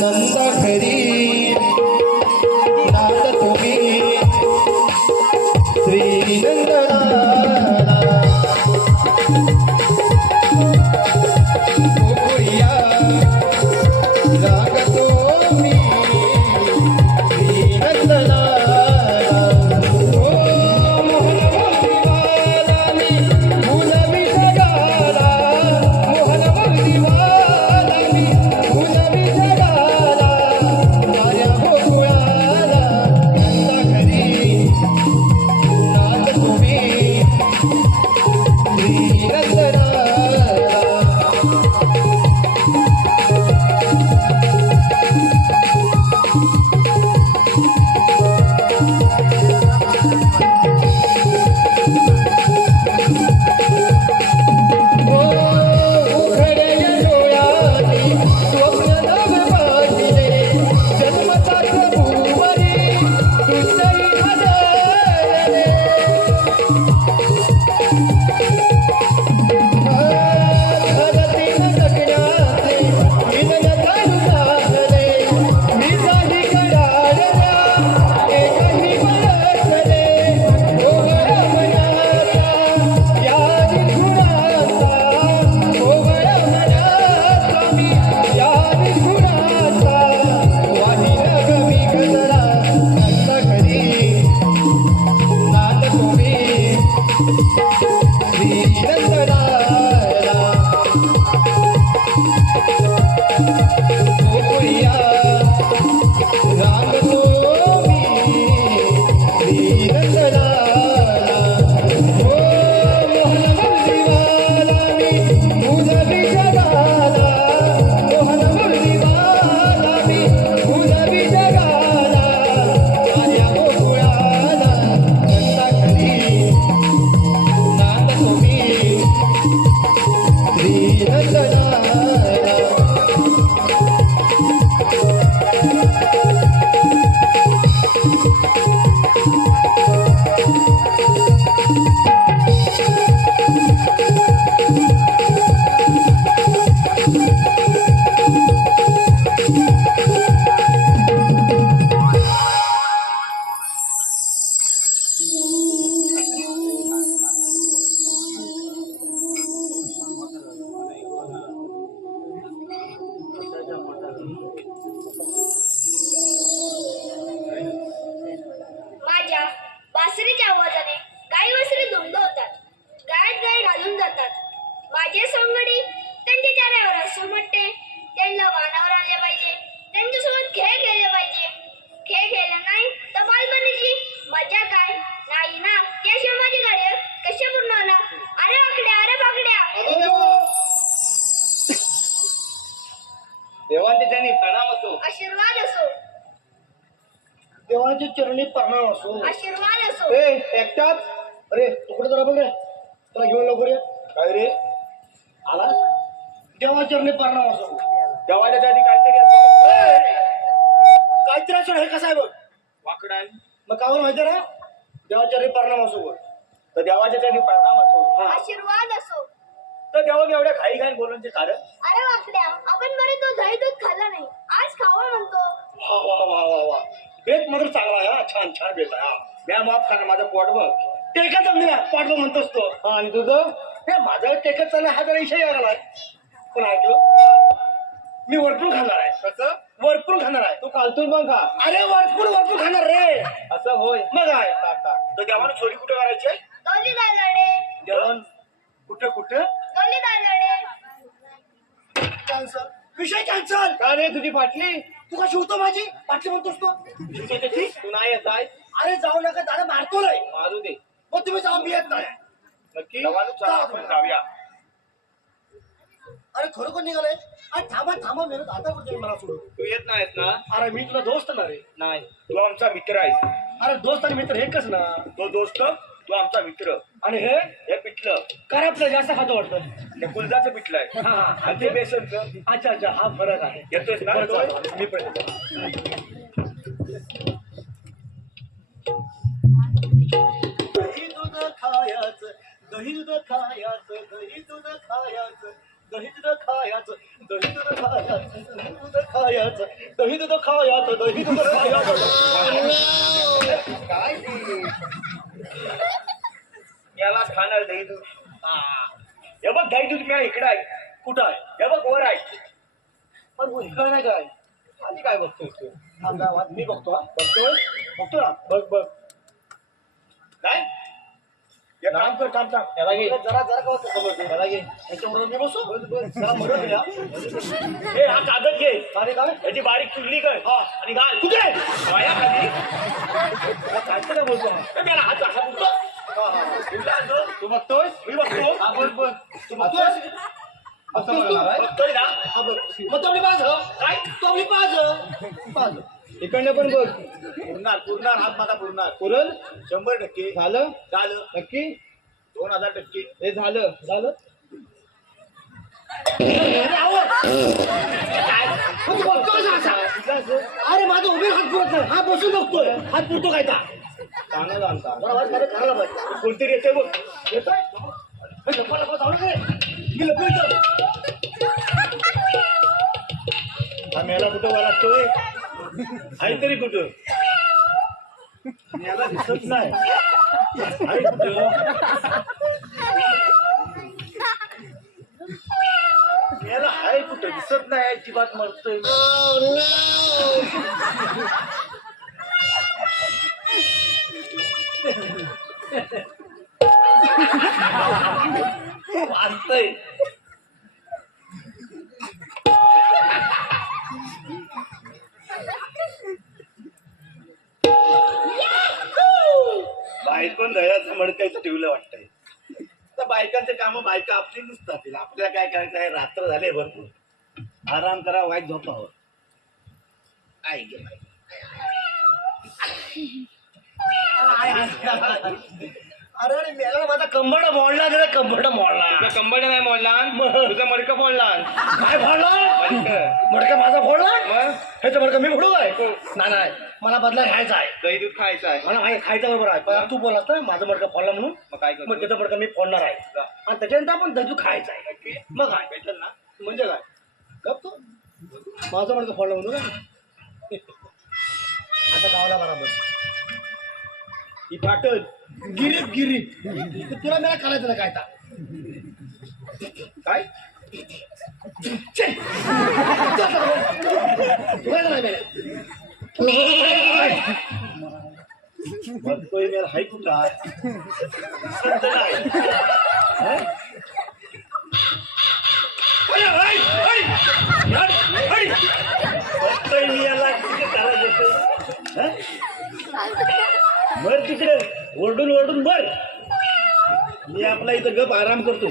las mujeres. Okay. असो. आशीर्वाद असो. ए एकटाच? अरे तू कुठे जरा बघ रे. त्याला घेऊन लवकर ये. काय रे? आला देवा चरणी प्रणाम असो देवाच्या त्या आधी काहीतरी असतं. काहीतरी असो हे कसं आहे बघ? वाकडा आहे. मग कावर माहिती ना? देवाच्या चरणी प्रणाम असो बघ. तर देवाच्या त्या आधी परिणाम असतो हा. आशीर्वाद असो. तर देवा एवढ्या घाई घाई बोलूनचे कारण अरे वाकड्या आपण बरे तो दही दूध खाल्ला नाही. आज खावं म्हणतो. वा वा वा वा वा. बेत मात्र चांगला आहे छान छान हा. म्या माफ करा माझं पोट बघ. टेका चांगली ना पाठ बघ म्हणतोस तो. हा आणि तुझं? हे माझं टेकत चाललं हा जरा विषय आलाय पण ऐकलं मी वरपूर खाणार आहे. कसं? वरपूर खाणार आहे. तू खालतून मग खा अरे वरपूर वरपूर खाणार रे. असं होय. मग आहे. तर देवाला चोरी कुठे करायची? दादडे. जेवण कुठं कुठं? गौली दादडे. कॅन्सल विषय कॅन्सल का रे तुझी फाटली? तू का शिवतो माझी? पाठी म्हणतोस तो? तू नाही येत आहे अरे जाऊ नका दादा मारतो नाही मारू दे. मग तुम्ही जाऊन मी येत नाही. नक्की? जाऊया. अरे खरोखर निघालाय अरे थांबा थांबा मेरे दादा कुठे मला सोडून? तू येत नाहीत ना? अरे मी तुला दोस्त ना रे. नाही तू आमचा मित्र आहेस. अरे दोस्त आणि मित्र एकच ना? तो दोस्त तू आमचा मित्र. आणि हे? हे पिठलं करापलं जास्त खातो वाटतं हे कुलदाचं पिठलं आहे हा, आणि ते बेसनचं अच्छा अच्छा हा फरक आहे येतोयस ना बरं, तोय? चालेल. मी पण येतो. दही दूध खायाच दही दूध खायाच दही दूध खायाच दही दूध खायाच दही दूध खायाच दही दूध खायाच दही दूध खायाच दही दूध खायाच काय ते? खाणार दही दूध हा. बघ दही दूध मी इकडे आहे. कुठं आहे? हे बघ वर आहे. पण इकडं नाही काय आणि काय बघतोय तू गावात मी बघतो हा. बघतोय? बघतो ना. बघ बघ. काय? काम कर काम काम त्याला घे. जरा जरा का समज त्याला घे. त्याच्याबरोबर मी बसू? जरा मदत घ्या. हे हा कागद घे. अरे काय याची बारीक चुरली कर. हा. आणि घाल. कुठे? पाया खाली. काय काय बोलतो त्याला हात असा तू बघतोय मी बघतो हा, बोल, बोल. तू बघतोय? असं बघणार आहे? बघतोय ना हा, बघ. मग काय तो आपली पाच इकडनं पण बघ पुरणार पुरणार हात माझा पुरणार पुरल शंभर टक्के झालं झालं नक्की दोन हजार टक्के हे झालं झालं अरे माझा उभे हात पुरत नाही हा बसून बघतोय हात पुरतो काय का चांगलं आणता करायला पाहिजे कोणतरी येते बघ येतोय मी लपू इथं. हा मेला कुठं वराटतोय आहे तरी कुठं याला दिसत नाही आहे कुठं याला आहे कुठं दिसत नाही अजिबात मरतोय वाचतय बायकोन दयाचं मडकायचं ठेवलं वाटतंय. आता बायकांचे काम बायका आपली नसतात आपल्याला काय करायचं आहे? रात्र झाले भरपूर. आराम करा वाईट झोपावं. आई गे बाई. अरे अरे मेला माझा कंबड मोडला रे कंबड मोडला कंबळ नाही मोडला तुझा मडकं मोडला काय फोडला मडका. माझा फोडला हे तर मडका मी फोडू काय? नाही नाही. मला बदला घ्यायचा आहे. दही दूध खायचं आहे. मला माहिती खायचा बरोबर आहे. पण तू बोलास ना माझा मडका फोडला म्हणून. मग काय मग करतो त्याचा मडका मी फोडणार आहे. आणि त्याच्यानंतर आपण दजू खायचा आहे. मग काय? भेटेल ना? म्हणजे काय? गप तू. माझा मडका फोडला म्हणून. काय आता गावाला बरोबर. ही फाटल गिरीत गिरीत तुला मला करायचं ना काय ता काय छे! नाही बघतोय हाय कुठला आहे? नाही. हं? अरे, हाय, हाय! हाय, हाय! बघतोय मी याला किती करायचं ते. हं? बर तिकडे. ओरडून ओरडून बर. मी आपला इथं गप आराम करतो.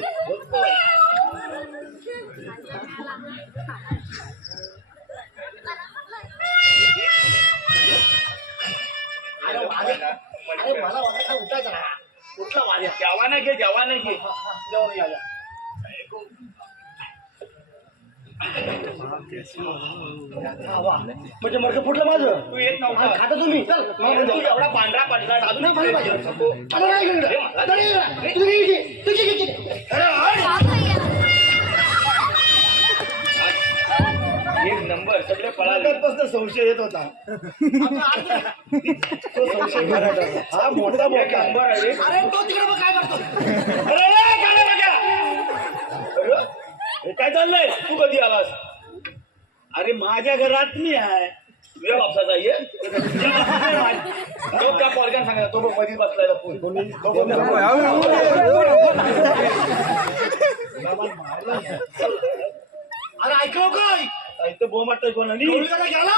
अरे मला वाटत उठायचं ना कुठला वाऱ्या. जेवाना घे जेवाना घे. जाऊन या या. हा, वा. म्हणजे मडकं फुटलं माझं तू येत नव्हता खाता तुम्ही चल मला तू एवढा पांढरा पडला अजून नाही, पाहिजे. एक नंबर सगळे संशय येत होता तो संशय हा मोठा मोठा नंबर आहे अरे तो तिकडे काय करतो अरे ए, गाड्या बघा. अरे, हे काय चाललंय? तू कधी आलास? अरे माझ्या घरात मी आहे. तुझ्या बापसाचा ये. तो त्या पोरग्यानं सांगा तो बघ मधीच बसलाय फोन तो बघ अरे ऐकलो काय? इथं कोणानी? डोळ्याला गेला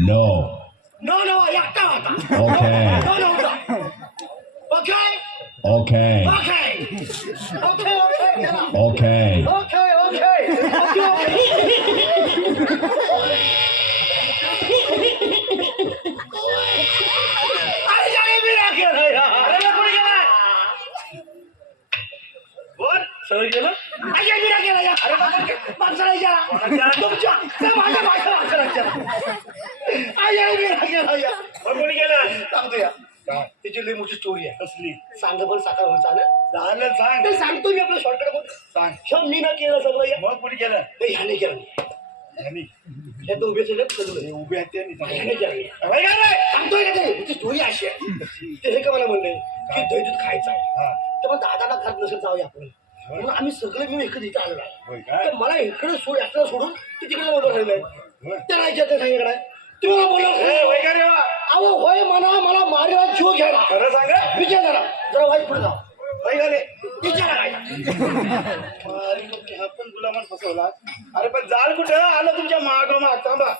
No. नो नो एकटा होता. Okay. नो नव्हता okay Okay. Okay okay okay गेला. Okay. Oh, my God. Story आहे. कसली? सांग पण साकार होईल चालेल. झालं सांग. ते सांगतो मी आपलं शॉर्टकट बोल सांग. ह्या मी ना केलं सगळं या. मग कुठे गेलं ते ह्याने केलं. यांनी. हे तर उभे हे उभे आहेत ते नाही ह्याने. केलं. अरे काय रे? सांगतोय का ते? स्टोरी अशी आहे. ते हे का मला म्हणले? की दही दूध खायचं आहे. हा. तर मग दादाला घरात नसेल जाऊया आपण. म्हणून आम्ही सगळे मी इकडे इथे आलेलो आहे. होय काय? तर मला इकडे सोड यात्रा सोडून ते तिकडे बरोबर राहिलं होय. त्या राहायच्या सांगितलं. तुम्ही मला ए, बोला होय का रे? अहो होय म्हणा मला मारेला जीव घ्यायला. खरं सांगा? विचार करा. जरा वाईट पुढे होय का रे? विचारा काय. हा पण गुलामान फसवला. अरे पण जाल कुठं? आलं तुमच्या माग माग थांबा.